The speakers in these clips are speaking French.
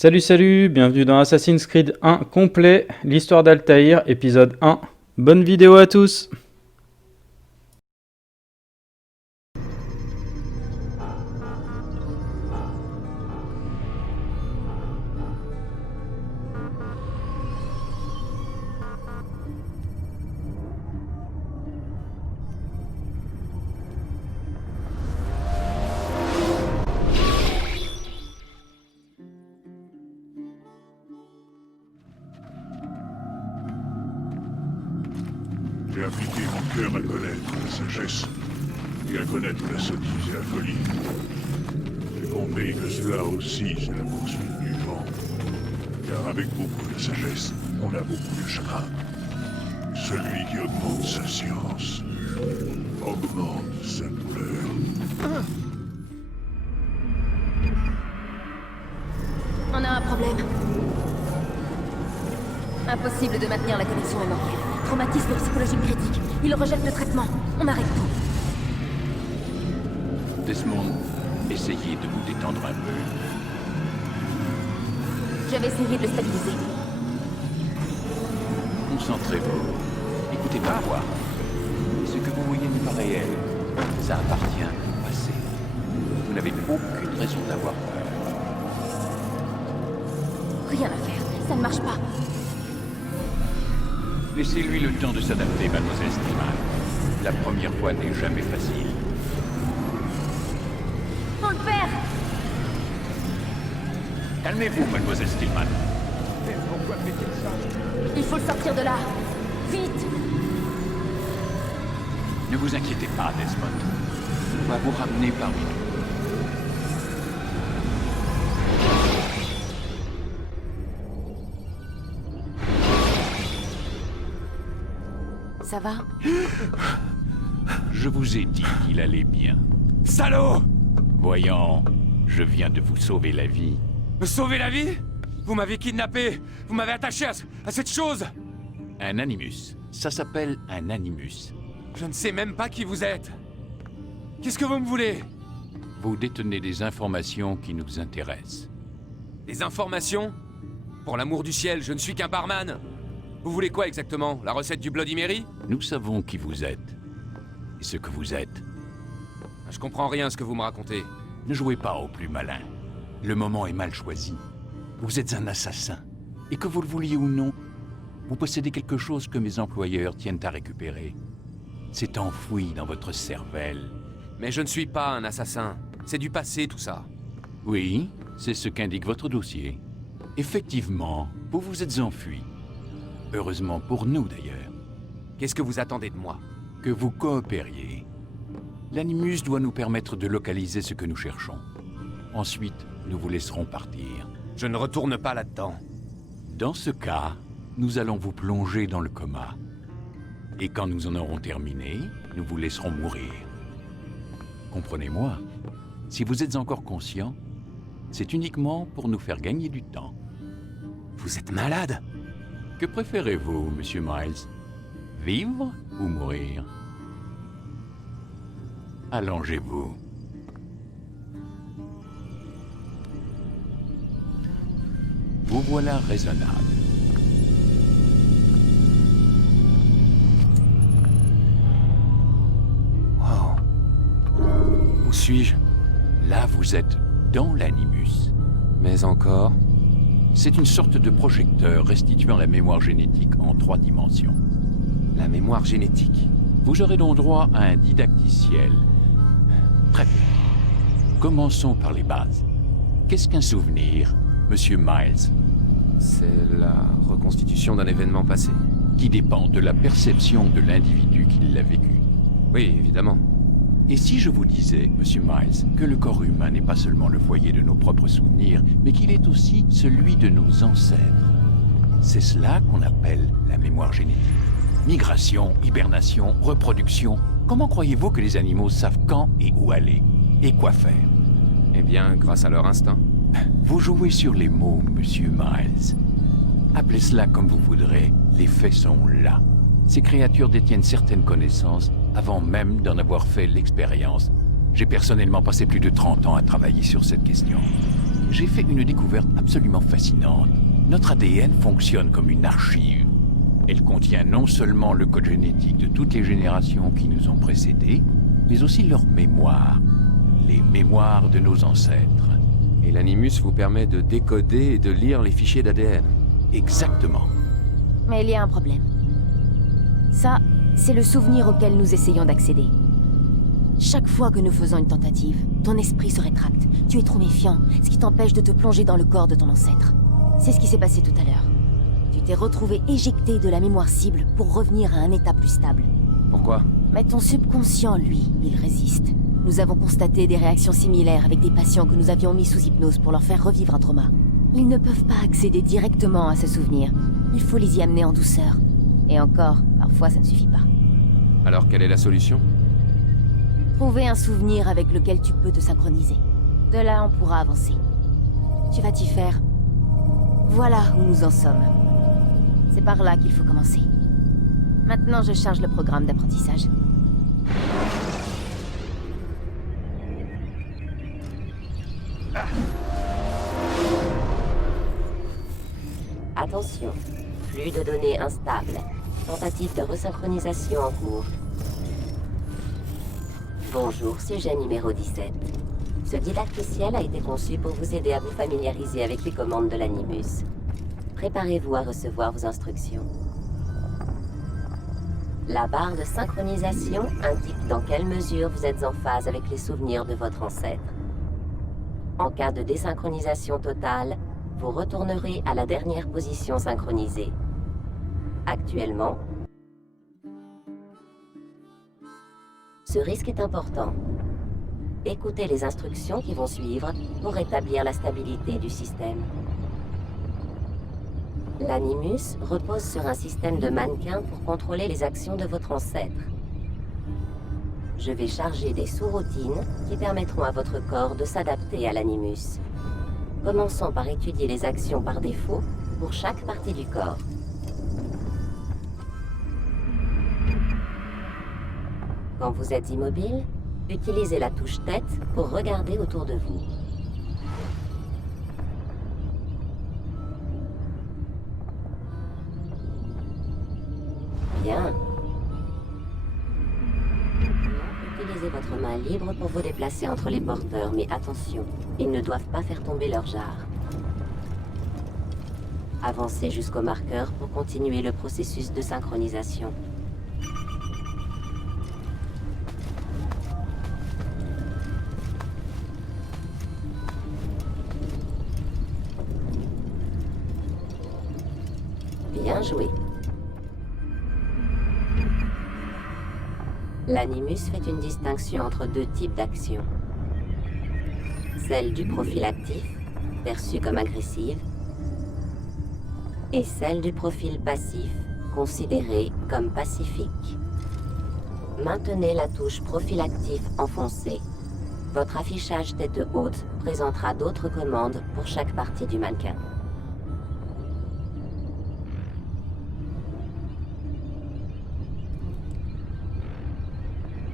Salut salut, bienvenue dans Assassin's Creed 1 complet, l'histoire d'Altaïr, épisode 1. Bonne vidéo à tous. J'ai appliqué mon cœur à connaître la sagesse, et à connaître la sottise et la folie. J'ai compris que cela aussi, c'est la poursuite du vent. Car avec beaucoup de sagesse, on a beaucoup de chagrin. Celui qui augmente sa science, augmente sa douleur. On a un problème. Impossible de maintenir la connexion mémorielle. Traumatisme psychologique critique. Il rejette le traitement. On arrête tout. Desmond, essayez de vous détendre un peu. Je vais essayer de le stabiliser. Concentrez-vous. Écoutez ma voix. Ce que vous voyez n'est pas réel. Ça appartient au passé. Vous n'avez aucune raison d'avoir peur. Rien à faire. Ça ne marche pas. Laissez-lui le temps de s'adapter, mademoiselle Stillman. La première fois n'est jamais facile. On le perd. Calmez-vous, mademoiselle Stillman. Mais pourquoi fait-il ça? Il faut le sortir de là. Vite. Ne vous inquiétez pas, Desmond. On va vous ramener parmi nous. Ça va? Je vous ai dit qu'il allait bien. Salaud! Voyons, je viens de vous sauver la vie. Me sauver la vie? Vous m'avez kidnappé! Vous m'avez attaché à cette chose! Un animus. Ça s'appelle un animus. Je ne sais même pas qui vous êtes. Qu'est-ce que vous me voulez? Vous détenez des informations qui nous intéressent. Des informations? Pour l'amour du ciel, je ne suis qu'un barman. Vous voulez quoi exactement? La recette du Bloody Mary? Nous savons qui vous êtes. Et ce que vous êtes. Je comprends rien à ce que vous me racontez. Ne jouez pas au plus malin. Le moment est mal choisi. Vous êtes un assassin. Et que vous le vouliez ou non, vous possédez quelque chose que mes employeurs tiennent à récupérer. C'est enfoui dans votre cervelle. Mais je ne suis pas un assassin. C'est du passé, tout ça. Oui, c'est ce qu'indique votre dossier. Effectivement, vous vous êtes enfui. Heureusement pour nous, d'ailleurs. Qu'est-ce que vous attendez de moi? Que vous coopériez. L'animus doit nous permettre de localiser ce que nous cherchons. Ensuite, nous vous laisserons partir. Je ne retourne pas là-dedans. Dans ce cas, nous allons vous plonger dans le coma. Et quand nous en aurons terminé, nous vous laisserons mourir. Comprenez-moi, si vous êtes encore conscient, c'est uniquement pour nous faire gagner du temps. Vous êtes malade? Que préférez-vous, Monsieur Miles? Vivre ou mourir? Allongez-vous. Vous voilà raisonnable. Wow. Où suis-je? Là, vous êtes dans l'animus. Mais encore? C'est une sorte de projecteur restituant la mémoire génétique en 3 dimensions. La mémoire génétique. Vous aurez donc droit à un didacticiel. Très bien. Commençons par les bases. Qu'est-ce qu'un souvenir, Monsieur Miles? C'est la reconstitution d'un événement passé. Qui dépend de la perception de l'individu qui l'a vécu. Oui, évidemment. Et si je vous disais, Monsieur Miles, que le corps humain n'est pas seulement le foyer de nos propres souvenirs, mais qu'il est aussi celui de nos ancêtres? C'est cela qu'on appelle la mémoire génétique. Migration, hibernation, reproduction. Comment croyez-vous que les animaux savent quand et où aller? Et quoi faire? Eh bien, grâce à leur instinct. Vous jouez sur les mots, Monsieur Miles. Appelez cela comme vous voudrez, les faits sont là. Ces créatures détiennent certaines connaissances avant même d'en avoir fait l'expérience. J'ai personnellement passé plus de 30 ans à travailler sur cette question. j'ai fait une découverte absolument fascinante. Notre ADN fonctionne comme une archive. Elle contient non seulement le code génétique de toutes les générations qui nous ont précédés, mais aussi leur mémoire. Les mémoires de nos ancêtres. Et l'Animus vous permet de décoder et de lire les fichiers d'ADN. Exactement. Mais il y a un problème. Ça, c'est le souvenir auquel nous essayons d'accéder. Chaque fois que nous faisons une tentative, ton esprit se rétracte. Tu es trop méfiant, ce qui t'empêche de te plonger dans le corps de ton ancêtre. C'est ce qui s'est passé tout à l'heure. Tu t'es retrouvé éjecté de la mémoire cible pour revenir à un état plus stable. Pourquoi? Mais ton subconscient, lui, il résiste. Nous avons constaté des réactions similaires avec des patients que nous avions mis sous hypnose pour leur faire revivre un trauma. Ils ne peuvent pas accéder directement à ce souvenir. Il faut les y amener en douceur. Et encore, parfois ça ne suffit pas. Alors quelle est la solution? Trouver un souvenir avec lequel tu peux te synchroniser. De là, on pourra avancer. Tu vas t'y faire. Voilà où nous en sommes. C'est par là qu'il faut commencer. Maintenant, je charge le programme d'apprentissage. Attention, flux de données instable. Tentative de resynchronisation en cours. Bonjour, sujet numéro 17. Ce didacticiel a été conçu pour vous aider à vous familiariser avec les commandes de l'Animus. Préparez-vous à recevoir vos instructions. La barre de synchronisation indique dans quelle mesure vous êtes en phase avec les souvenirs de votre ancêtre. En cas de désynchronisation totale, vous retournerez à la dernière position synchronisée. Actuellement, ce risque est important. Écoutez les instructions qui vont suivre pour rétablir la stabilité du système. L'Animus repose sur un système de mannequins pour contrôler les actions de votre ancêtre. Je vais charger des sous-routines qui permettront à votre corps de s'adapter à l'Animus. Commençons par étudier les actions par défaut pour chaque partie du corps. Quand vous êtes immobile, utilisez la touche tête pour regarder autour de vous. Bien. Utilisez votre main libre pour vous déplacer entre les porteurs, mais attention, ils ne doivent pas faire tomber leur jarre. Avancez jusqu'au marqueur pour continuer le processus de synchronisation. Bien joué. L'Animus fait une distinction entre deux types d'actions. Celle du profil actif, perçue comme agressive, et celle du profil passif, considérée comme pacifique. Maintenez la touche profil actif enfoncée. Votre affichage tête haute présentera d'autres commandes pour chaque partie du mannequin.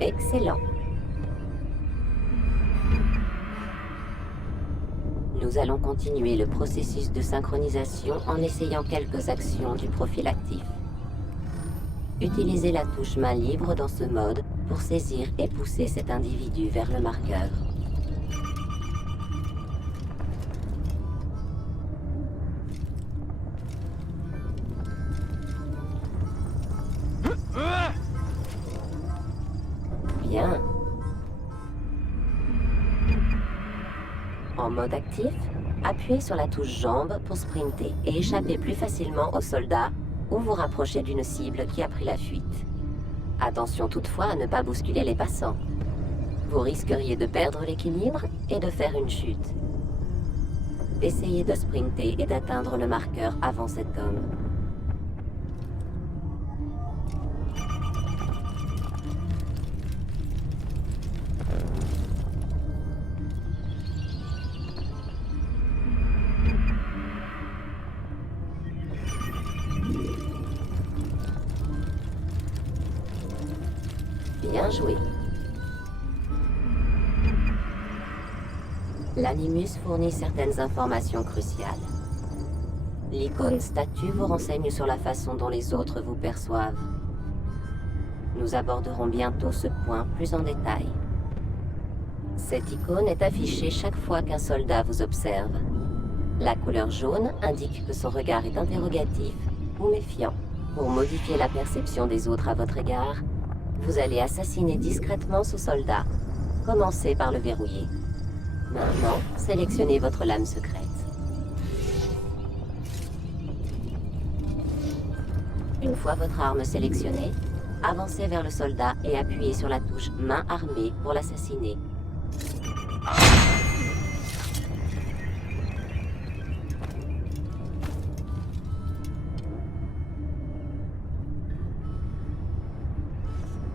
Excellent. Nous allons continuer le processus de synchronisation en essayant quelques actions du profil actif. Utilisez la touche main libre dans ce mode pour saisir et pousser cet individu vers le marqueur. Bien. En mode actif, appuyez sur la touche jambe pour sprinter et échapper plus facilement aux soldats ou vous rapprocher d'une cible qui a pris la fuite. Attention toutefois à ne pas bousculer les passants. Vous risqueriez de perdre l'équilibre et de faire une chute. Essayez de sprinter et d'atteindre le marqueur avant cet homme. Bien joué. L'animus fournit certaines informations cruciales. L'icône statue vous renseigne sur la façon dont les autres vous perçoivent. Nous aborderons bientôt ce point plus en détail. Cette icône est affichée chaque fois qu'un soldat vous observe. La couleur jaune indique que son regard est interrogatif ou méfiant. Pour modifier la perception des autres à votre égard, vous allez assassiner discrètement ce soldat. Commencez par le verrouiller. Maintenant, sélectionnez votre lame secrète. Une fois votre arme sélectionnée, avancez vers le soldat et appuyez sur la touche main armée pour l'assassiner.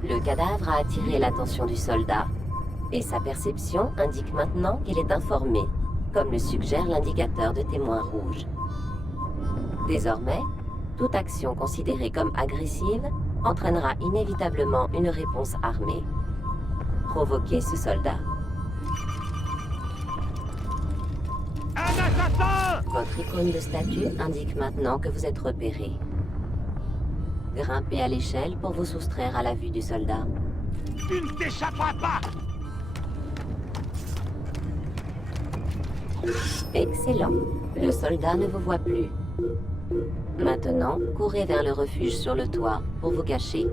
Le cadavre a attiré l'attention du soldat, et sa perception indique maintenant qu'il est informé, comme le suggère l'indicateur de témoin rouge. Désormais, toute action considérée comme agressive entraînera inévitablement une réponse armée. Provoquez ce soldat. Votre icône de statue indique maintenant que vous êtes repéré. Grimpez à l'échelle pour vous soustraire à la vue du soldat. Tu ne t'échapperas pas! Excellent. Le soldat ne vous voit plus. Maintenant, courez vers le refuge sur le toit pour vous cacher.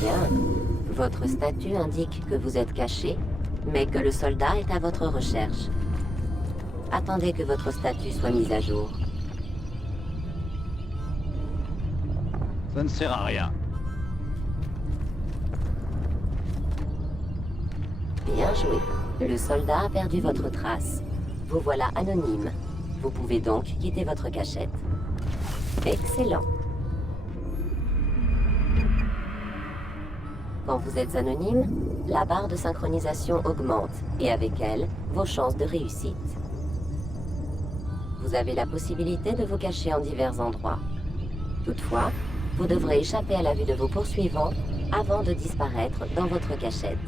Bien. Votre statue indique que vous êtes caché, mais que le soldat est à votre recherche. Attendez que votre statut soit mise à jour. Ça ne sert à rien. Bien joué. Le soldat a perdu votre trace. Vous voilà anonyme. Vous pouvez donc quitter votre cachette. Excellent. Quand vous êtes anonyme, la barre de synchronisation augmente et avec elle, vos chances de réussite. Vous avez la possibilité de vous cacher en divers endroits. Toutefois, vous devrez échapper à la vue de vos poursuivants avant de disparaître dans votre cachette.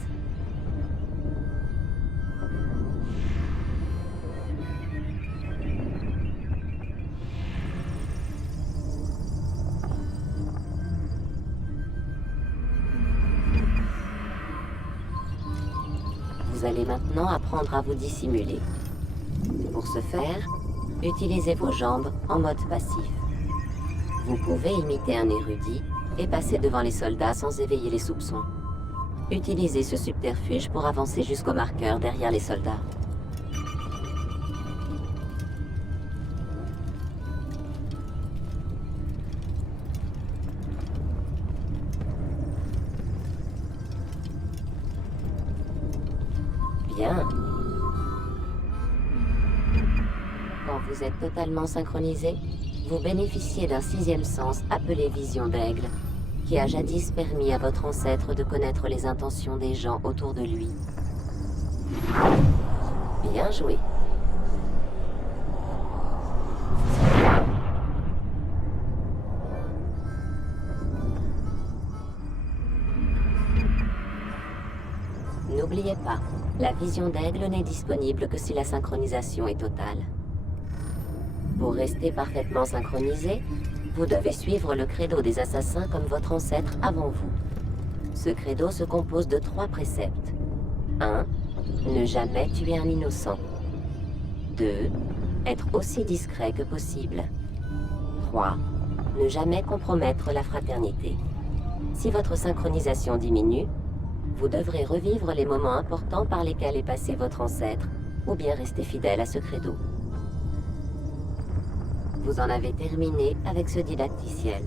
Vous allez maintenant apprendre à vous dissimuler. Pour ce faire, utilisez vos jambes en mode passif. Vous pouvez imiter un érudit et passer devant les soldats sans éveiller les soupçons. Utilisez ce subterfuge pour avancer jusqu'au marqueur derrière les soldats. Bien. Quand vous êtes totalement synchronisé, vous bénéficiez d'un sixième sens appelé vision d'aigle, qui a jadis permis à votre ancêtre de connaître les intentions des gens autour de lui. Bien joué. N'oubliez pas, la vision d'aigle n'est disponible que si la synchronisation est totale. Pour rester parfaitement synchronisé, vous devez suivre le credo des assassins comme votre ancêtre avant vous. Ce credo se compose de 3 préceptes. 1. Ne jamais tuer un innocent. 2. Être aussi discret que possible. 3. Ne jamais compromettre la fraternité. Si votre synchronisation diminue, vous devrez revivre les moments importants par lesquels est passé votre ancêtre, ou bien rester fidèle à ce credo. Vous en avez terminé avec ce didacticiel.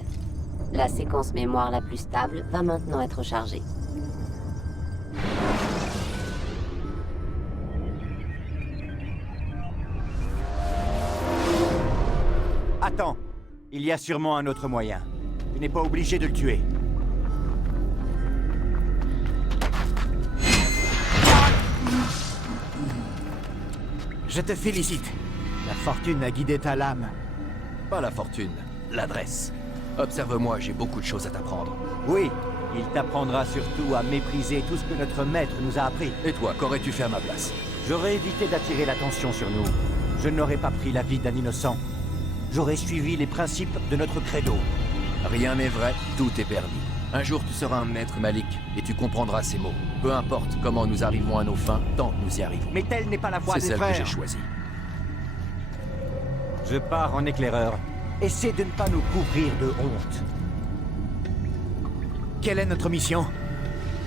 La séquence mémoire la plus stable va maintenant être chargée. Attends, il y a sûrement un autre moyen. Tu n'es pas obligé de le tuer. Je te félicite. La fortune a guidé ta lame. Pas la fortune, l'adresse. Observe-moi, j'ai beaucoup de choses à t'apprendre. Oui, il t'apprendra surtout à mépriser tout ce que notre maître nous a appris. Et toi, qu'aurais-tu fait à ma place? J'aurais évité d'attirer l'attention sur nous. Je n'aurais pas pris la vie d'un innocent. J'aurais suivi les principes de notre credo. Rien n'est vrai, tout est permis. Un jour tu seras un maître Malik, et tu comprendras ces mots. Peu importe comment nous arrivons à nos fins, tant que nous y arrivons. Mais telle n'est pas la voie C'est des celle frères. que j'ai choisie. Je pars en éclaireur. Essaie de ne pas nous couvrir de honte. Quelle est notre mission?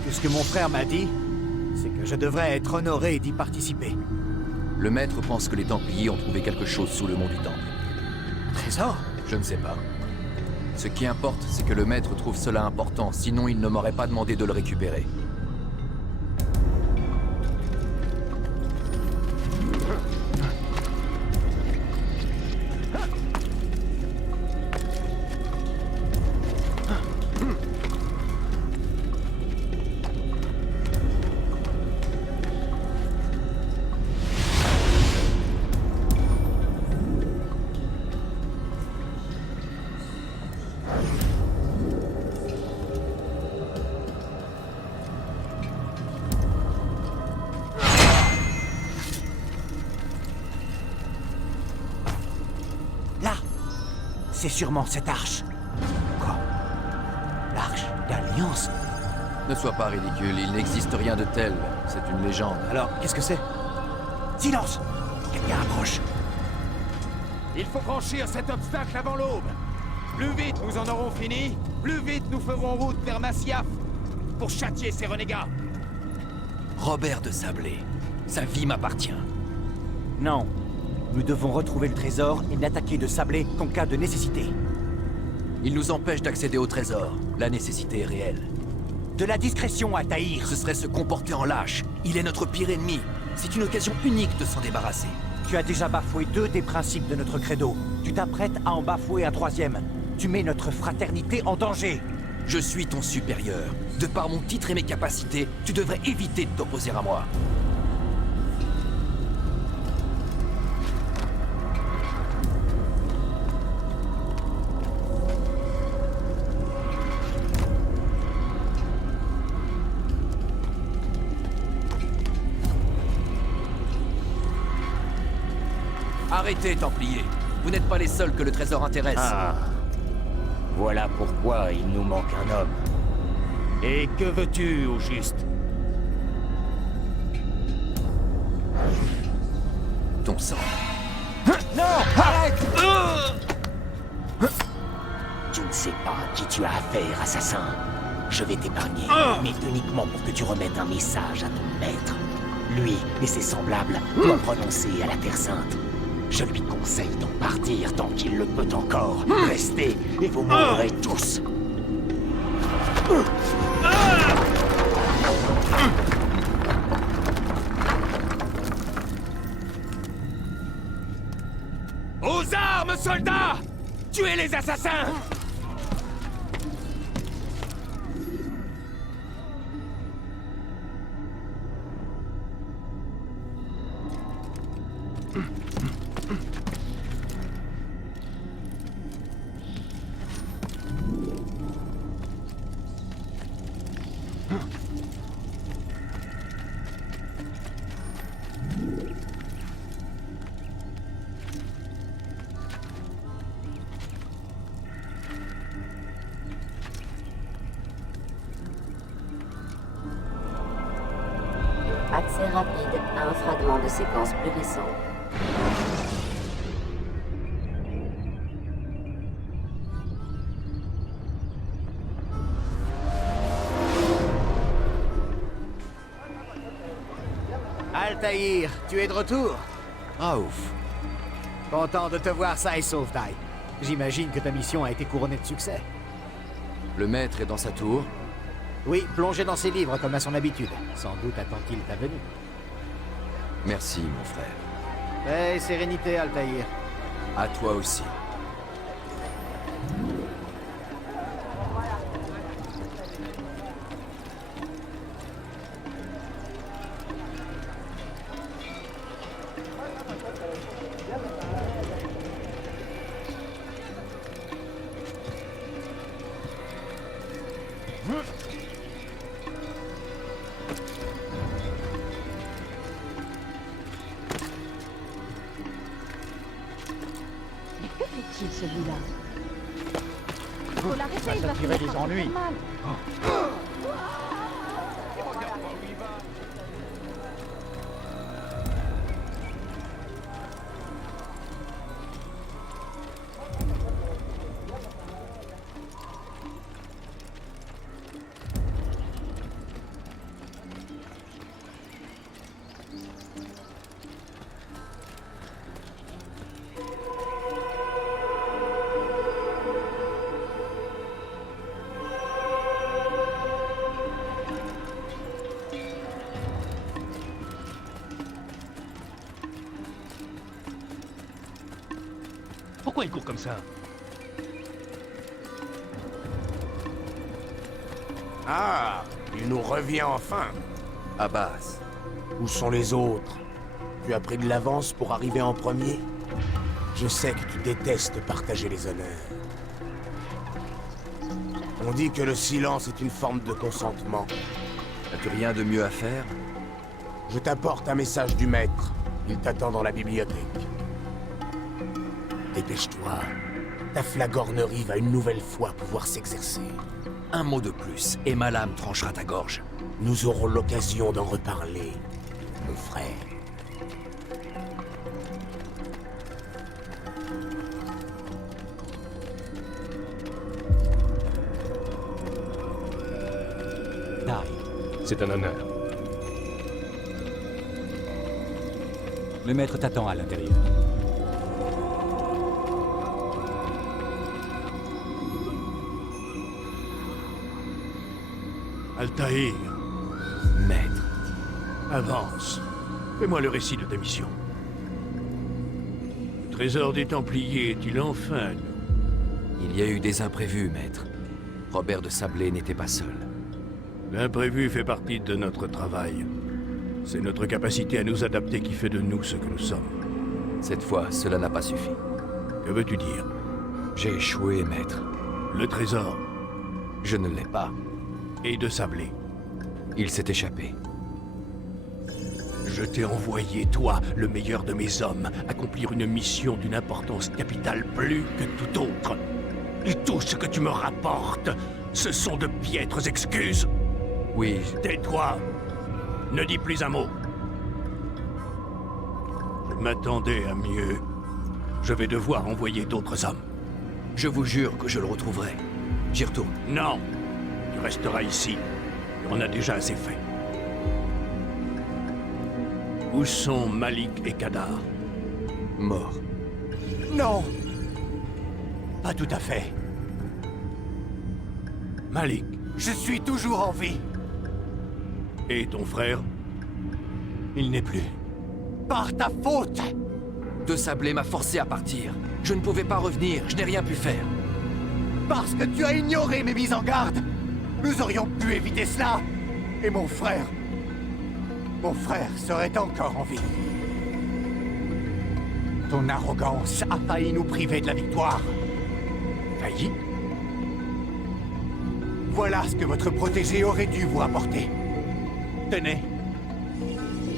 Tout ce que mon frère m'a dit, c'est que je devrais être honoré d'y participer. Le maître pense que les Templiers ont trouvé quelque chose sous le mont du Temple. Trésor? Je ne sais pas. Ce qui importe, c'est que le maître trouve cela important, sinon il ne m'aurait pas demandé de le récupérer. Là! C'est sûrement cette arche. Quoi? L'arche d'Alliance? Ne sois pas ridicule, il n'existe rien de tel. C'est une légende. Alors, qu'est-ce que c'est? Silence! Quelqu'un approche. Il faut franchir cet obstacle avant l'aube. Plus vite nous en aurons fini, plus vite nous ferons route vers Masyaf pour châtier ces renégats. Robert de Sablé. Sa vie m'appartient. Non. Nous devons retrouver le trésor et n'attaquer de Sablé qu'en cas de nécessité. Il nous empêche d'accéder au trésor. La nécessité est réelle. De la discrétion, Altaïr. Ce serait se comporter en lâche. Il est notre pire ennemi. C'est une occasion unique de s'en débarrasser. Tu as déjà bafoué 2 des principes de notre credo. Tu t'apprêtes à en bafouer un 3e. Tu mets notre fraternité en danger. Je suis ton supérieur. De par mon titre et mes capacités, tu devrais éviter de t'opposer à moi. Arrêtez, Templiers. Vous n'êtes pas les seuls que le trésor intéresse. Ah. Voilà pourquoi il nous manque un homme. Et que veux-tu, au juste? Ton sang. Non! Arrête! Tu ne sais pas à qui tu as affaire, assassin. Je vais t'épargner, mais uniquement pour que tu remettes un message à ton maître. Lui et ses semblables doivent renoncer à la Terre Sainte. Je lui conseille d'en partir tant qu'il le peut encore. Restez et vous mourrez tous. Aux armes, soldats! Tuez les assassins! Accès rapide à un fragment de séquence plus récent. Altaïr, tu es de retour? Raouf. Content de te voir ça et sauf, Dai. J'imagine que ta mission a été couronnée de succès. Le maître est dans sa tour. Oui, plongé dans ses livres comme à son habitude. Sans doute attend-il ta venue. Merci, mon frère. Paix et sérénité, Altaïr. À toi aussi. fait-il, celui-là? Faut l'arrêter, il va tirer finir des par ennuis. faire mal. Pourquoi il court comme ça? Ah, il nous revient enfin. Abbas, où sont les autres? Tu as pris de l'avance pour arriver en premier? Je sais que tu détestes partager les honneurs. On dit que le silence est une forme de consentement. As-tu rien de mieux à faire? Je t'apporte un message du maître. Il t'attend dans la bibliothèque. Dépêche-toi. Ta flagornerie va une nouvelle fois pouvoir s'exercer. Un mot de plus, et ma lame tranchera ta gorge. Nous aurons l'occasion d'en reparler, mon frère. C'est un honneur. Le maître t'attend à l'intérieur. Altaïr, Maître. avance. Fais-moi le récit de ta mission. Le trésor des Templiers est-il enfin à nous? Il y a eu des imprévus, maître. Robert de Sablé n'était pas seul. L'imprévu fait partie de notre travail. C'est notre capacité à nous adapter qui fait de nous ce que nous sommes. Cette fois, cela n'a pas suffi. Que veux-tu dire? J'ai échoué, maître. Le trésor Je ne l'ai pas. et de Sablé. Il s'est échappé. Je t'ai envoyé, toi, le meilleur de mes hommes, accomplir une mission d'une importance capitale plus que tout autre. Et tout ce que tu me rapportes, ce sont de piètres excuses. Oui, Tais-toi. Ne dis plus un mot. Je m'attendais à mieux. Je vais devoir envoyer d'autres hommes. je vous jure que je le retrouverai. J'y retourne. Non. Tu resteras ici. On a déjà assez fait. Où sont Malik et Kadar? Mort. Non! Pas tout à fait. Malik Je suis toujours en vie. et ton frère? Il n'est plus. Par ta faute! De Sablé m'a forcé à partir. Je ne pouvais pas revenir, je n'ai rien pu faire. Parce que tu as ignoré mes mises en garde! Nous aurions pu éviter cela! Et mon frère serait encore en vie. Ton arrogance a failli nous priver de la victoire. Failli? Voilà ce que votre protégé aurait dû vous rapporter. Tenez.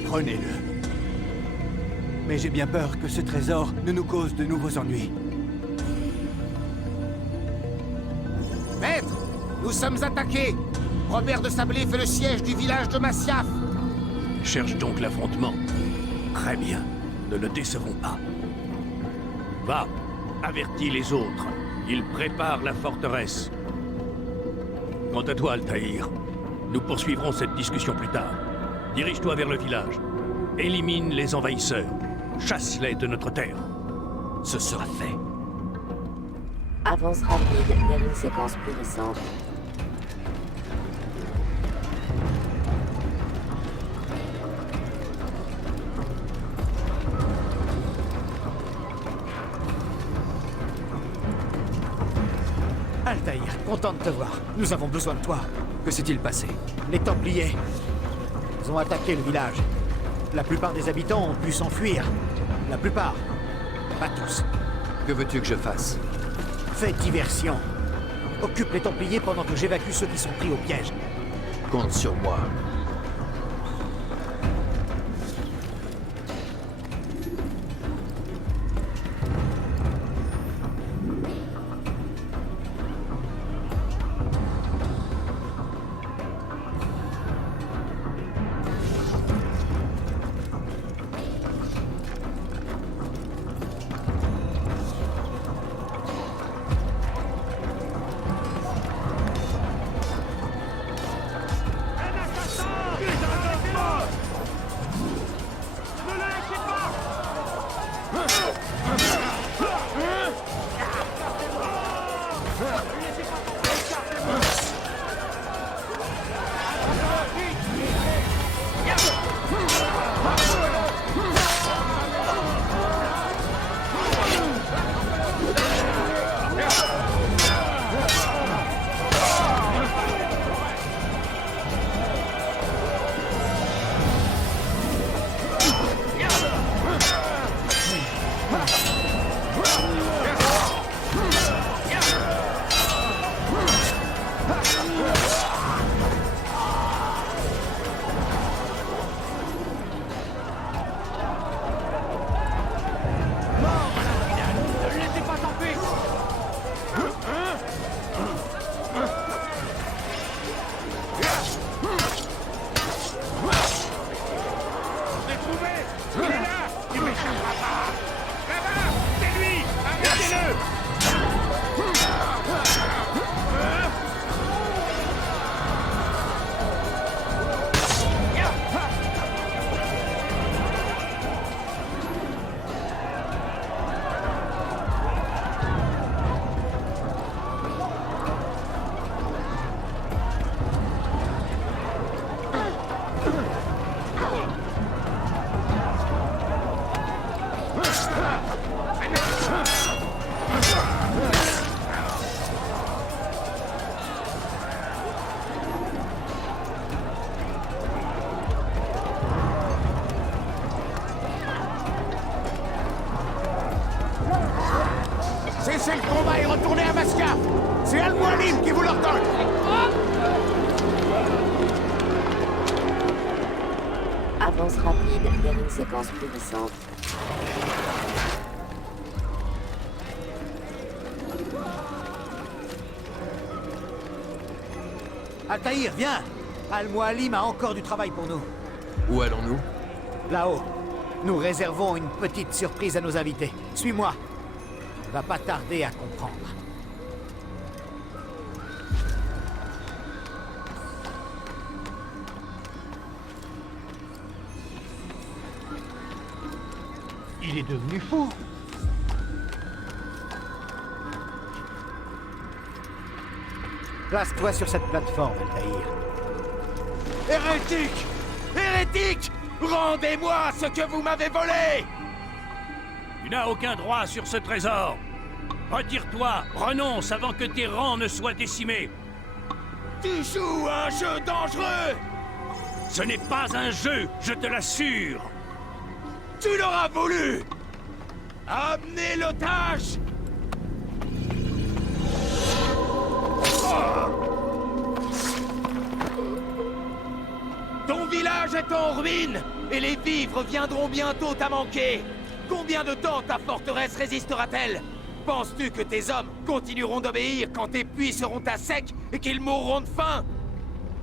Prenez-le. Mais j'ai bien peur que ce trésor ne nous cause de nouveaux ennuis. Maître, nous sommes attaqués. Robert de Sablé fait le siège du village de Masyaf. Cherche donc l'affrontement. Très bien. Ne le décevons pas. Va, avertis les autres. Ils préparent la forteresse. Quant à toi, Altaïr, nous poursuivrons cette discussion plus tard. Dirige-toi vers le village. Élimine les envahisseurs. Chasse-les de notre terre. Ce sera fait. Avance rapide vers une séquence plus récente. Altaïr, content de te voir. Nous avons besoin de toi. Que s'est-il passé? Les Templiers. Ils ont attaqué le village. La plupart des habitants ont pu s'enfuir. La plupart. Pas tous. Que veux-tu que je fasse? Fais diversion. Occupe les Templiers pendant que j'évacue ceux qui sont pris au piège. Compte sur moi. Cessez le combat et retournez à Masyaf. C'est Al-Mualim qui vous l'ordonne. Avance rapide vers une séquence plus récente. Altaïr, viens! Al-Mualim a encore du travail pour nous. Où allons-nous? Là-haut, nous réservons une petite surprise à nos invités. Suis-moi. Il va pas tarder à comprendre. Il est devenu fou. Place-toi sur cette plateforme, Altaïr. Hérétique! Hérétique! Rendez-moi ce que vous m'avez volé! Tu n'as aucun droit sur ce trésor. Retire-toi, renonce avant que tes rangs ne soient décimés. Tu joues à un jeu dangereux! Ce n'est pas un jeu, je te l'assure. Tu l'auras voulu! Amenez l'otage! Ton village est en ruine, et les vivres viendront bientôt à manquer. Combien de temps ta forteresse résistera-t-elle? Penses-tu que tes hommes continueront d'obéir quand tes puits seront à sec et qu'ils mourront de faim?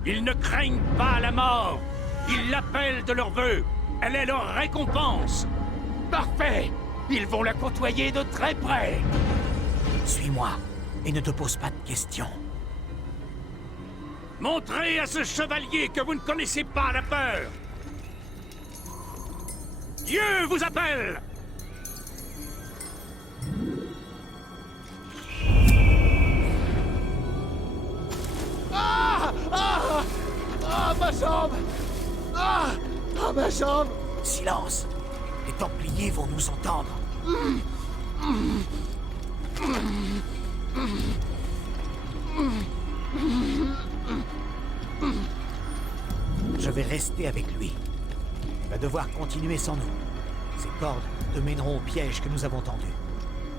Ils ne craignent pas la mort. Ils l'appellent de leur vœu. Elle est leur récompense. Parfait! Ils vont la côtoyer de très près. Suis-moi et ne te pose pas de questions. Montrez à ce chevalier que vous ne connaissez pas la peur. Dieu vous appelle. Ah! Ah! Ah, ma jambe! Ah! Ah, ma jambe! Silence. Les Templiers vont nous entendre. Je vais rester avec lui. Il va devoir continuer sans nous. Ces cordes te mèneront au piège que nous avons tendu.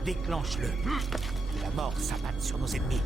Déclenche-le. Que la mort s'abatte sur nos ennemis.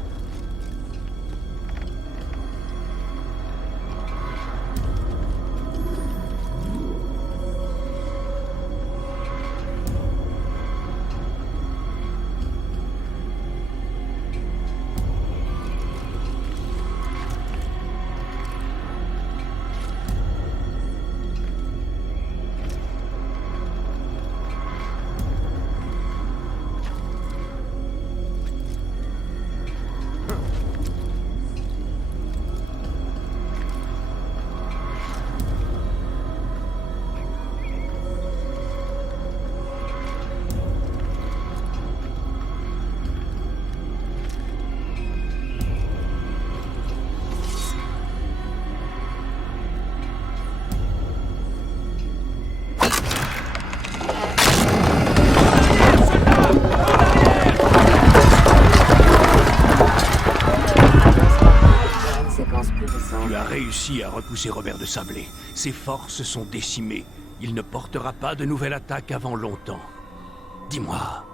réussi à repousser Robert de Sablé. Ses forces sont décimées. Il ne portera pas de nouvelle attaque avant longtemps. Dis-moi,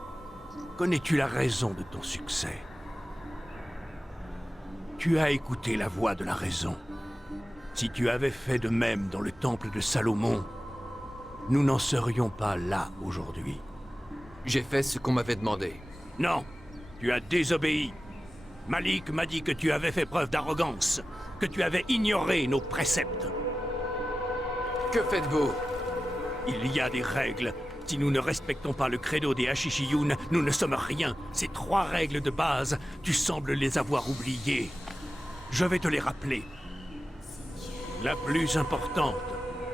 connais-tu la raison de ton succès? Tu as écouté la voix de la raison. Si tu avais fait de même dans le temple de Salomon, nous n'en serions pas là aujourd'hui. J'ai fait ce qu'on m'avait demandé. Non, tu as désobéi. Malik m'a dit que tu avais fait preuve d'arrogance, que tu avais ignoré nos préceptes. Que faites-vous? Il y a des règles. Si nous ne respectons pas le credo des Hashishiyun, nous ne sommes rien. Ces 3 règles de base, tu sembles les avoir oubliées. Je vais te les rappeler. La plus importante,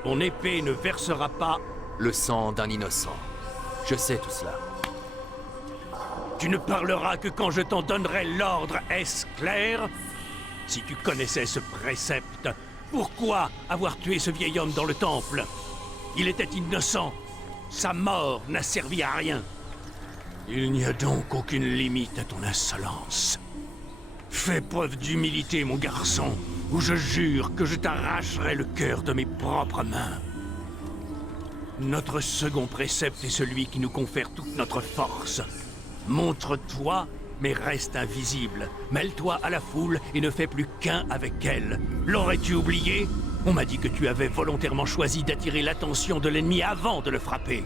ton épée ne versera pas le sang d'un innocent. Je sais tout cela. Tu ne parleras que quand je t'en donnerai l'ordre, est-ce clair? Si tu connaissais ce précepte, pourquoi avoir tué ce vieil homme dans le temple? Il était innocent. Sa mort n'a servi à rien. Il n'y a donc aucune limite à ton insolence. Fais preuve d'humilité, mon garçon, ou je jure que je t'arracherai le cœur de mes propres mains. Notre second précepte est celui qui nous confère toute notre force. Montre-toi, mais reste invisible. Mêle-toi à la foule et ne fais plus qu'un avec elle. L'aurais-tu oublié? On m'a dit que tu avais volontairement choisi d'attirer l'attention de l'ennemi avant de le frapper.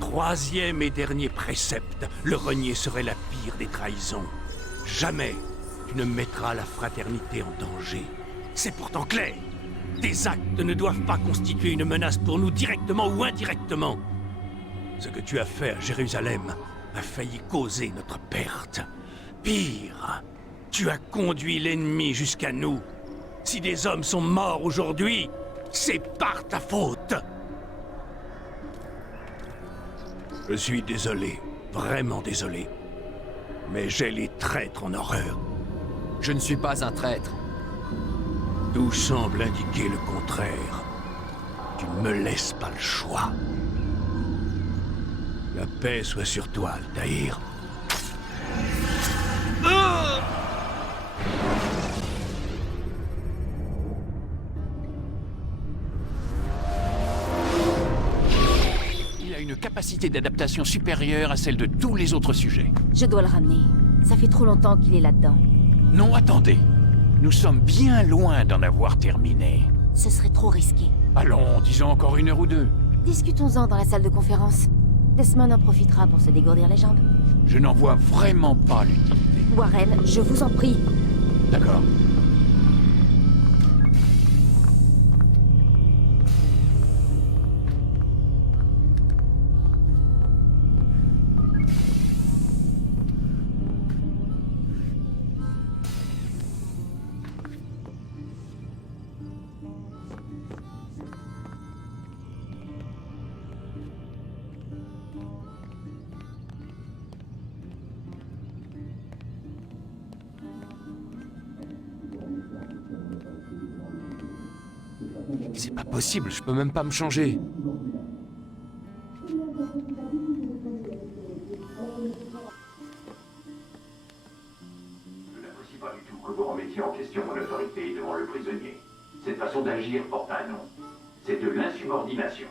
Troisième et dernier précepte, le renier serait la pire des trahisons. Jamais tu ne mettras la fraternité en danger. C'est pourtant clair. Tes actes ne doivent pas constituer une menace pour nous directement ou indirectement. Ce que tu as fait à Jérusalem a failli causer notre perte. Pire, tu as conduit l'ennemi jusqu'à nous. Si des hommes sont morts aujourd'hui, c'est par ta faute. Je suis désolé, vraiment désolé. Mais j'ai les traîtres en horreur. Je ne suis pas un traître. Tout semble indiquer le contraire. Tu ne me laisses pas le choix. La paix soit sur toi, Altaïr. Il a une capacité d'adaptation supérieure à celle de tous les autres sujets. Je dois le ramener. Ça fait trop longtemps qu'il est là-dedans. Non, attendez. Nous sommes bien loin d'en avoir terminé. Ce serait trop risqué. Allons, disons encore 1 heure ou 2. Discutons-en dans la salle de conférence. Desmond en profitera pour se dégourdir les jambes. Je n'en vois vraiment pas l'utilité. Warren, je vous en prie. D'accord. C'est pas possible, je peux même pas me changer. Je n'apprécie pas du tout que vous remettiez en question mon autorité devant le prisonnier. Cette façon d'agir porte un nom. C'est de l'insubordination.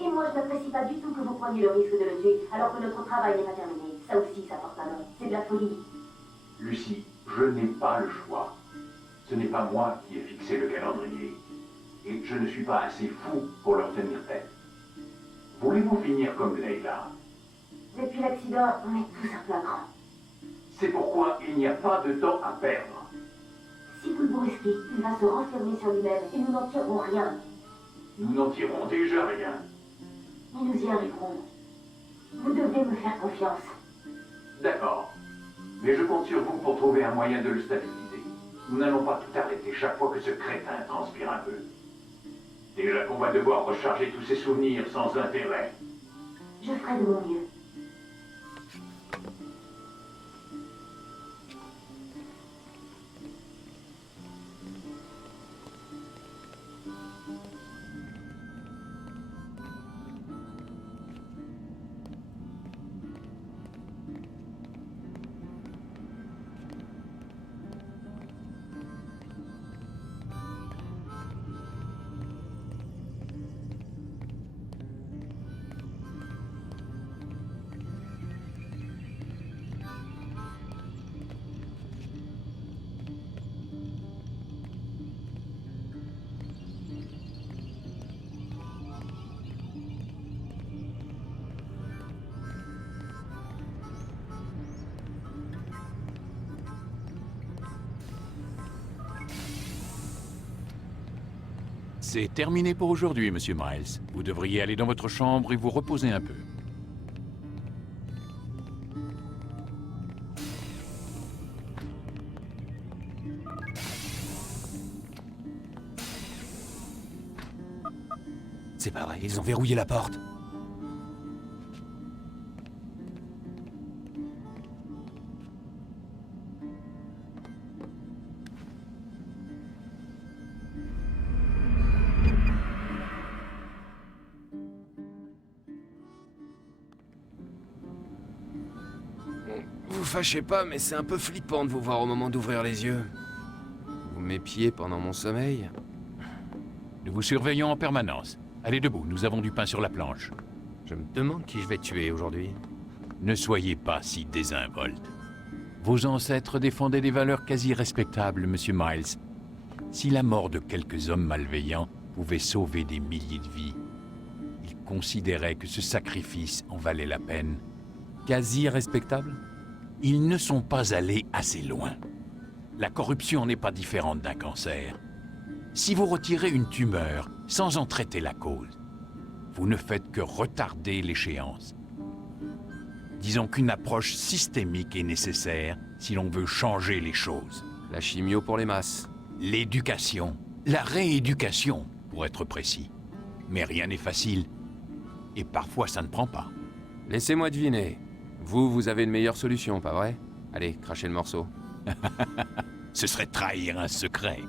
Et moi, je n'apprécie pas du tout que vous preniez le risque de le tuer, alors que notre travail n'est pas terminé. Ça aussi, ça porte un nom. C'est de la folie. Lucie, je n'ai pas le choix. Ce n'est pas moi qui ai fixé le calendrier. Et je ne suis pas assez fou pour leur tenir tête. Voulez-vous finir comme Leila? Depuis l'accident, on est tous un peu à cran. C'est pourquoi il n'y a pas de temps à perdre. Si vous le brusquez, il va se renfermer sur lui-même et nous n'en tirerons rien. Nous n'en tirons déjà rien. Mais nous y arriverons. Vous devez me faire confiance. D'accord. Mais je compte sur vous pour trouver un moyen de le stabiliser. Nous n'allons pas tout arrêter chaque fois que ce crétin transpire un peu. Déjà qu'on va devoir recharger tous ces souvenirs sans intérêt. Je ferai de mon mieux. C'est terminé pour aujourd'hui, Monsieur Miles. Vous devriez aller dans votre chambre et vous reposer un peu. C'est pas vrai, ils ont verrouillé la porte. Vous fâchez pas, mais c'est un peu flippant de vous voir au moment d'ouvrir les yeux. Vous m'épiez pendant mon sommeil. Nous vous surveillons en permanence. Allez debout, nous avons du pain sur la planche. Je me demande qui je vais tuer aujourd'hui. Ne soyez pas si désinvolte. Vos ancêtres défendaient des valeurs quasi respectables, Monsieur Miles. Si la mort de quelques hommes malveillants pouvait sauver des milliers de vies, ils considéraient que ce sacrifice en valait la peine. Quasi respectable? Ils ne sont pas allés assez loin. La corruption n'est pas différente d'un cancer. Si vous retirez une tumeur sans en traiter la cause, vous ne faites que retarder l'échéance. Disons qu'une approche systémique est nécessaire si l'on veut changer les choses. La chimio pour les masses. L'éducation, la rééducation, pour être précis. Mais rien n'est facile. Et parfois ça ne prend pas. Laissez-moi deviner. Vous avez une meilleure solution, pas vrai? Allez, crachez le morceau. Ce serait trahir un secret.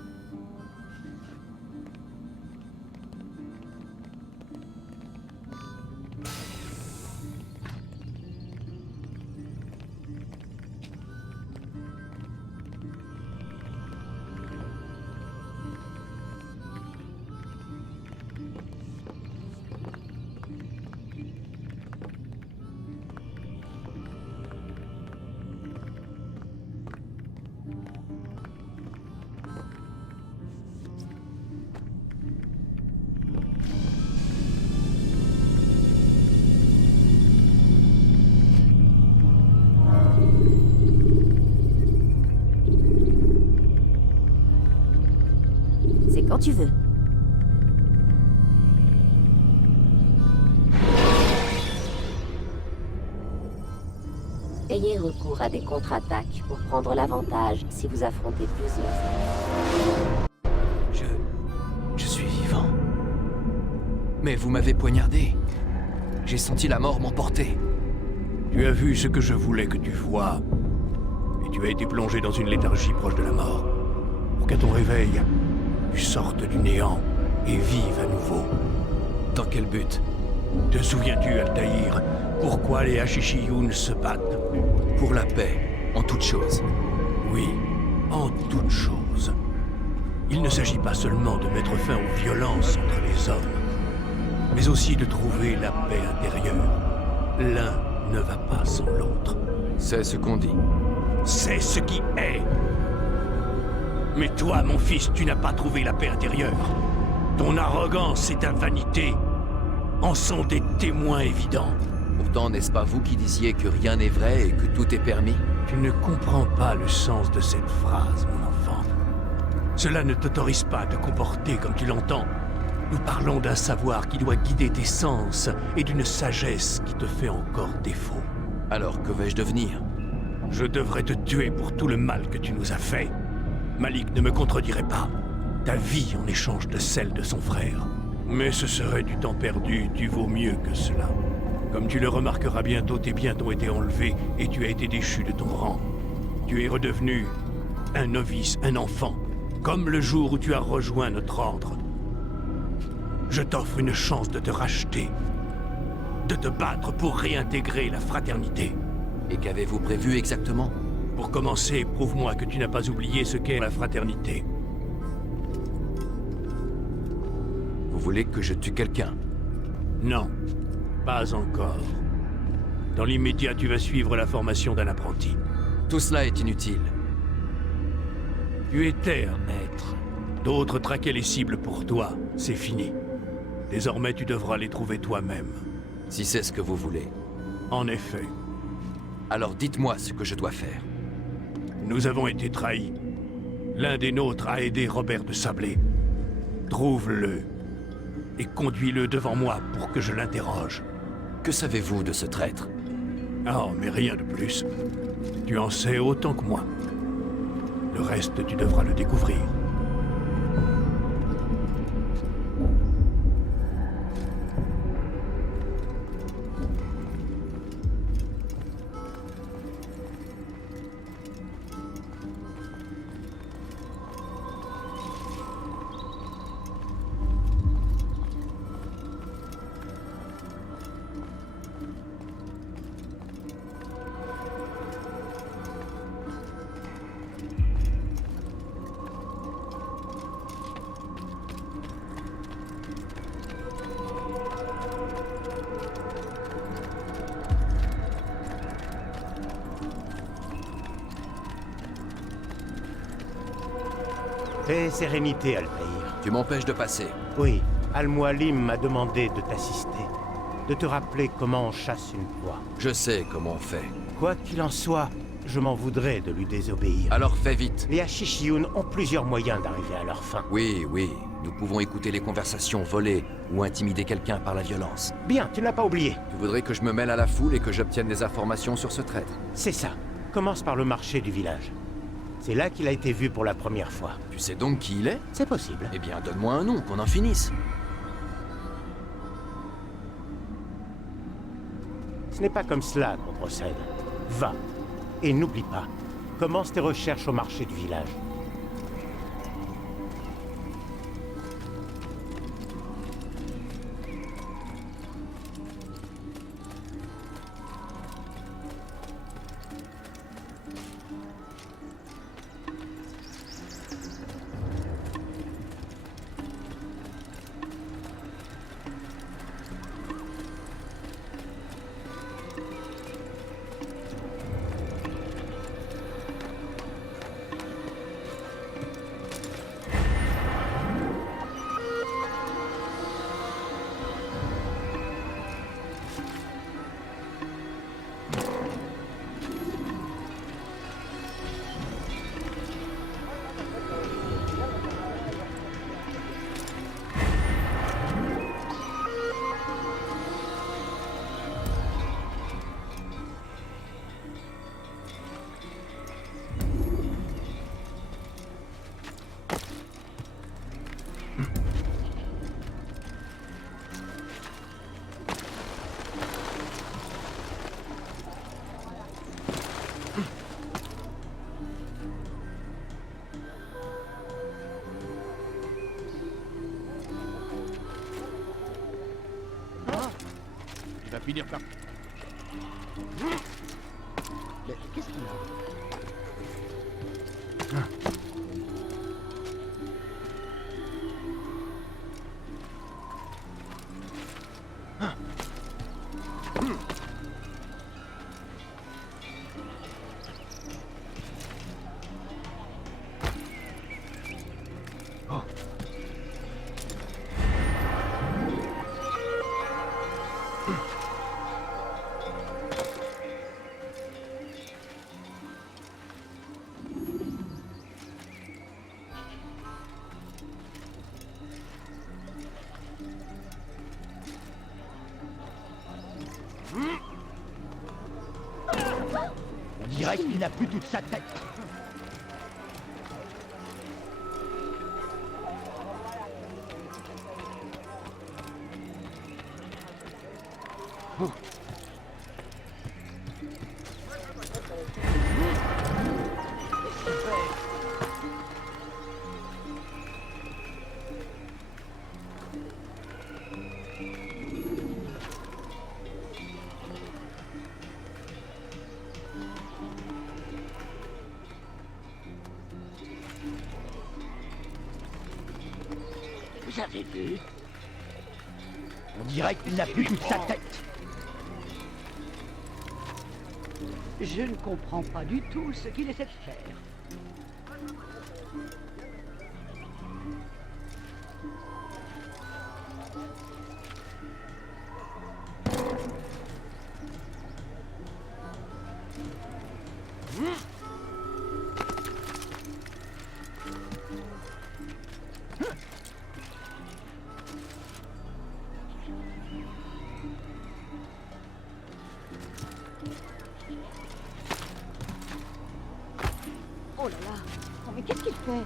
C'est quand tu veux. Ayez recours à des contre-attaques pour prendre l'avantage si vous affrontez plusieurs. Je suis vivant. Mais vous m'avez poignardé. J'ai senti la mort m'emporter. Tu as vu ce que je voulais que tu vois. Et tu as été plongé dans une léthargie proche de la mort. Pour qu'à ton réveil, tu sortes du néant et vives à nouveau. Dans quel but? Te souviens-tu, Altaïr, pourquoi les Hashishiyun se battent? Pour la paix, en toute chose. Oui, en toute chose. Il ne s'agit pas seulement de mettre fin aux violences entre les hommes, mais aussi de trouver la paix intérieure. L'un ne va pas sans l'autre. C'est ce qu'on dit. C'est ce qui est. Mais toi, mon fils, tu n'as pas trouvé la paix intérieure. Ton arrogance et ta vanité en sont des témoins évidents. Pourtant, n'est-ce pas vous qui disiez que rien n'est vrai et que tout est permis? Tu ne comprends pas le sens de cette phrase, mon enfant. Cela ne t'autorise pas à te comporter comme tu l'entends. Nous parlons d'un savoir qui doit guider tes sens et d'une sagesse qui te fait encore défaut. Alors, que vais-je devenir? Je devrais te tuer pour tout le mal que tu nous as fait. Malik ne me contredirait pas. Ta vie en échange de celle de son frère. Mais ce serait du temps perdu, tu vaux mieux que cela. Comme tu le remarqueras bientôt, tes biens t'ont été enlevés et tu as été déchu de ton rang. Tu es redevenu un novice, un enfant, comme le jour où tu as rejoint notre ordre. Je t'offre une chance de te racheter, de te battre pour réintégrer la fraternité. Et qu'avez-vous prévu exactement? Pour commencer, prouve-moi que tu n'as pas oublié ce qu'est la fraternité. Vous voulez que je tue quelqu'un? Non, pas encore. Dans l'immédiat, tu vas suivre la formation d'un apprenti. Tout cela est inutile. Tu étais un maître. D'autres traquaient les cibles pour toi. C'est fini. Désormais, tu devras les trouver toi-même. Si c'est ce que vous voulez. En effet. Alors dites-moi ce que je dois faire. Nous avons été trahis. L'un des nôtres a aidé Robert de Sablé. Trouve-le et conduis-le devant moi pour que je l'interroge. Que savez-vous de ce traître? Oh, mais rien de plus. Tu en sais autant que moi. Le reste, tu devras le découvrir. Paix et sérénité, Altaïr. Tu m'empêches de passer. Oui, Al-Mualim m'a demandé de t'assister, de te rappeler comment on chasse une proie. Je sais comment on fait. Quoi qu'il en soit, je m'en voudrais de lui désobéir. Alors fais vite. Les Hashishiyun ont plusieurs moyens d'arriver à leur fin. Oui, nous pouvons écouter les conversations, voler ou intimider quelqu'un par la violence. Bien, tu ne l'as pas oublié. Tu voudrais que je me mêle à la foule et que j'obtienne des informations sur ce traître? C'est ça. Commence par le marché du village. C'est là qu'il a été vu pour la première fois. Tu sais donc qui il est? C'est possible. Eh bien, donne-moi un nom, qu'on en finisse. Ce n'est pas comme cela qu'on procède. Va. Et n'oublie pas, commence tes recherches au marché du village. Va finir par... Mais qu'est-ce qu'il a? On dirait qu'il n'a plus toute sa tête. Vous avez vu? On dirait qu'il n'a plus toute sa tête. Je ne comprends pas du tout ce qu'il essaie de faire. Oh là là, oh, mais qu'est-ce qu'il fait?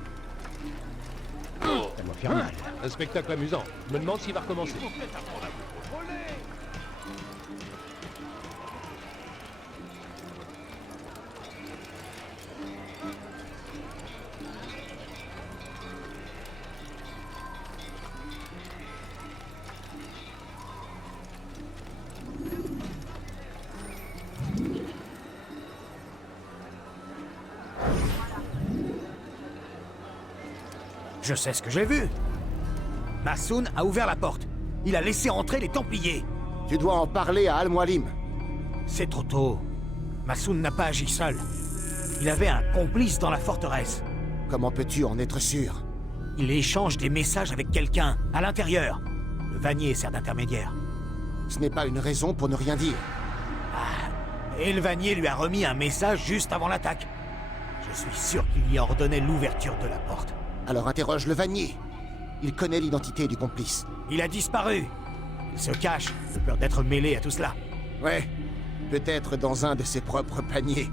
Ça doit faire mal. Un spectacle amusant. Je me demande s'il va recommencer. Je sais ce que j'ai vu. Massoun a ouvert la porte. Il a laissé entrer les Templiers. Tu dois en parler à Al-Mualim. C'est trop tôt. Massoun n'a pas agi seul. Il avait un complice dans la forteresse. Comment peux-tu en être sûr? Il échange des messages avec quelqu'un, à l'intérieur. Le Vannier sert d'intermédiaire. Ce n'est pas une raison pour ne rien dire. Et le Vannier lui a remis un message juste avant l'attaque. Je suis sûr qu'il y a ordonné l'ouverture de la porte. Alors interroge le Vannier. Il connaît l'identité du complice. Il a disparu. Il se cache, de peur d'être mêlé à tout cela. Ouais, peut-être dans un de ses propres paniers.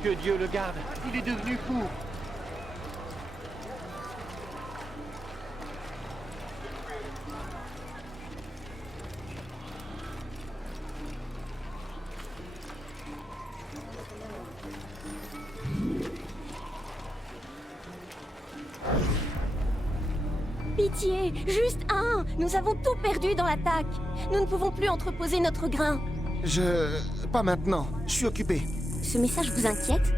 Que Dieu le garde, il est devenu fou. Pitié, juste un! Nous avons tout perdu dans l'attaque. Nous ne pouvons plus entreposer notre grain. Pas maintenant. Je suis occupé. Ce message vous inquiète?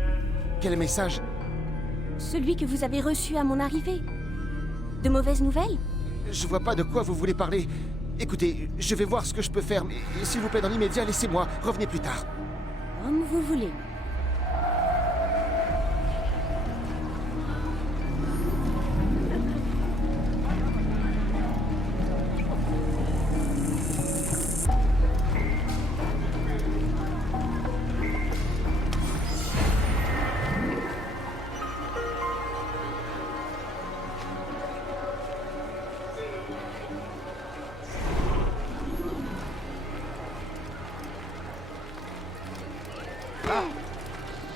Quel message? Celui que vous avez reçu à mon arrivée. De mauvaises nouvelles? Je vois pas de quoi vous voulez parler. Écoutez, je vais voir ce que je peux faire, mais s'il vous plaît, dans l'immédiat, laissez-moi. Revenez plus tard. Comme vous voulez.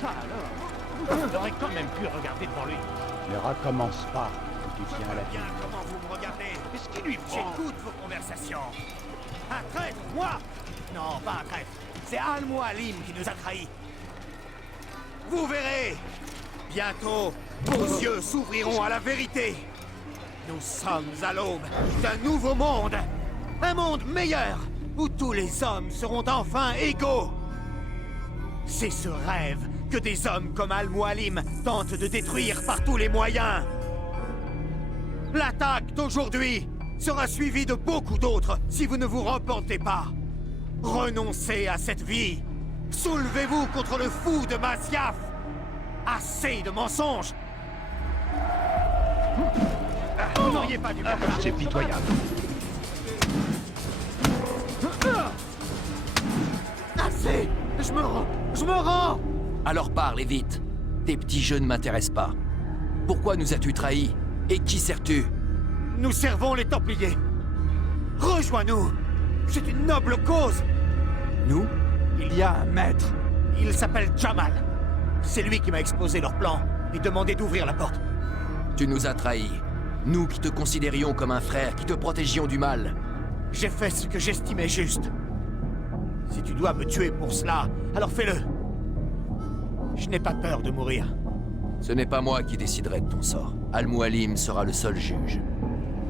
Ça alors, il aurait quand même pu regarder devant lui. Ne recommence pas, tu tiens à la Bien comment vous me regardez. Qu'est-ce qui lui prend? J'écoute vos conversations. Un traître, moi? Non, pas un traître. C'est Al-Mualim qui nous a trahis. Vous verrez. Bientôt, vos yeux s'ouvriront à la vérité. Nous sommes à l'aube d'un nouveau monde. Un monde meilleur, où tous les hommes seront enfin égaux. C'est ce rêve que des hommes comme Al-Mualim tentent de détruire par tous les moyens. L'attaque d'aujourd'hui sera suivie de beaucoup d'autres si vous ne vous repentez pas. Renoncez à cette vie. Soulevez-vous contre le fou de Masyaf. Assez de mensonges. Vous n'auriez pas dû faire ça. C'est pitoyable. Assez. Je me rends. Je me rends. Alors parle et vite. Tes petits jeux ne m'intéressent pas. Pourquoi nous as-tu trahis? Et qui sers-tu? Nous servons les Templiers. Rejoins-nous. C'est une noble cause. Nous? Il y a un maître. Il s'appelle Jamal. C'est lui qui m'a exposé leur plan et demandé d'ouvrir la porte. Tu nous as trahis. Nous qui te considérions comme un frère, qui te protégions du mal. J'ai fait ce que j'estimais juste. Si tu dois me tuer pour cela, alors fais-le. Je n'ai pas peur de mourir. Ce n'est pas moi qui déciderai de ton sort. Al-Mualim sera le seul juge.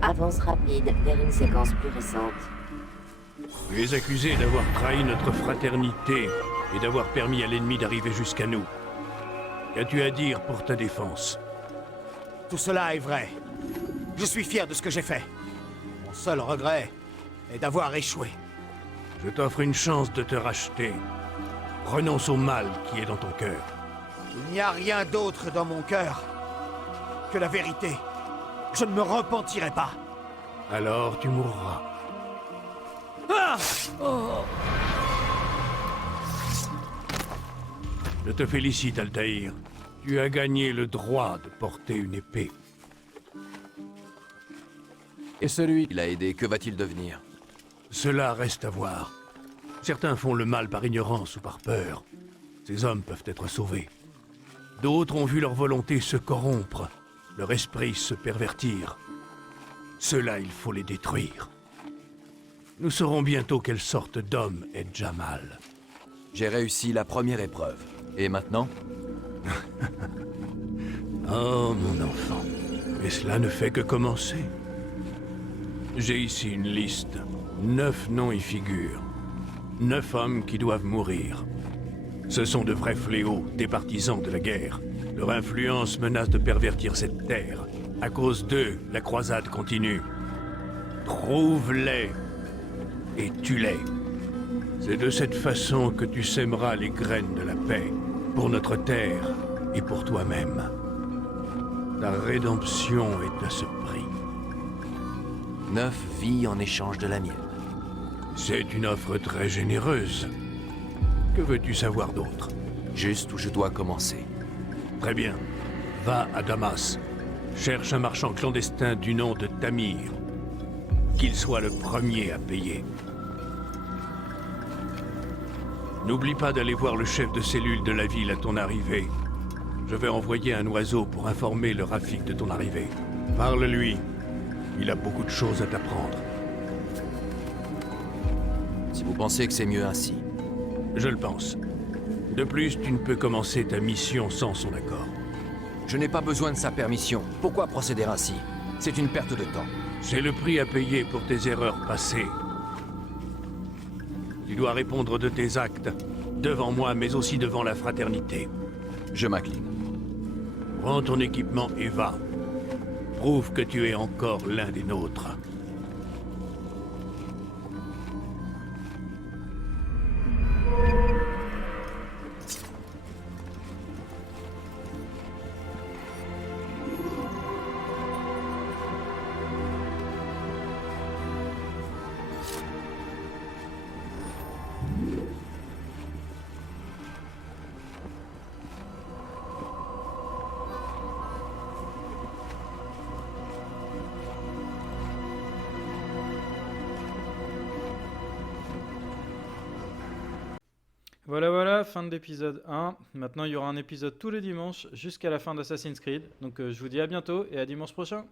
Avance rapide vers une séquence plus récente. Tu es accusé d'avoir trahi notre fraternité et d'avoir permis à l'ennemi d'arriver jusqu'à nous. Qu'as-tu à dire pour ta défense? Tout cela est vrai. Je suis fier de ce que j'ai fait. Mon seul regret est d'avoir échoué. Je t'offre une chance de te racheter. Renonce au mal qui est dans ton cœur. Il n'y a rien d'autre dans mon cœur que la vérité. Je ne me repentirai pas. Alors tu mourras. Ah! Oh! Je te félicite, Altaïr. Tu as gagné le droit de porter une épée. Et celui qui l'a aidé, que va-t-il devenir? Cela reste à voir. Certains font le mal par ignorance ou par peur. Ces hommes peuvent être sauvés. D'autres ont vu leur volonté se corrompre, leur esprit se pervertir. Ceux-là, il faut les détruire. Nous saurons bientôt quelle sorte d'homme est Jamal. J'ai réussi la première épreuve. Et maintenant? Oh, mon enfant. Mais cela ne fait que commencer. J'ai ici une liste. 9 noms y figurent. 9 hommes qui doivent mourir. Ce sont de vrais fléaux, des partisans de la guerre. Leur influence menace de pervertir cette terre. À cause d'eux, la croisade continue. Trouve-les et tue-les. C'est de cette façon que tu sèmeras les graines de la paix, pour notre terre et pour toi-même. Ta rédemption est à ce prix. 9 vies en échange de la mienne. C'est une offre très généreuse. Que veux-tu savoir d'autre? Juste où je dois commencer. Très bien. Va à Damas. Cherche un marchand clandestin du nom de Tamir. Qu'il soit le premier à payer. N'oublie pas d'aller voir le chef de cellule de la ville à ton arrivée. Je vais envoyer un oiseau pour informer le Rafik de ton arrivée. Parle-lui. Il a beaucoup de choses à t'apprendre. Si vous pensez que c'est mieux ainsi. Je le pense. De plus, tu ne peux commencer ta mission sans son accord. Je n'ai pas besoin de sa permission. Pourquoi procéder ainsi? C'est une perte de temps. C'est le prix à payer pour tes erreurs passées. Tu dois répondre de tes actes, devant moi, mais aussi devant la fraternité. Je m'incline. Prends ton équipement et va. Prouve que tu es encore l'un des nôtres. Voilà, fin de l'épisode 1. Maintenant, il y aura un épisode tous les dimanches jusqu'à la fin d'Assassin's Creed. Donc, je vous dis à bientôt et à dimanche prochain.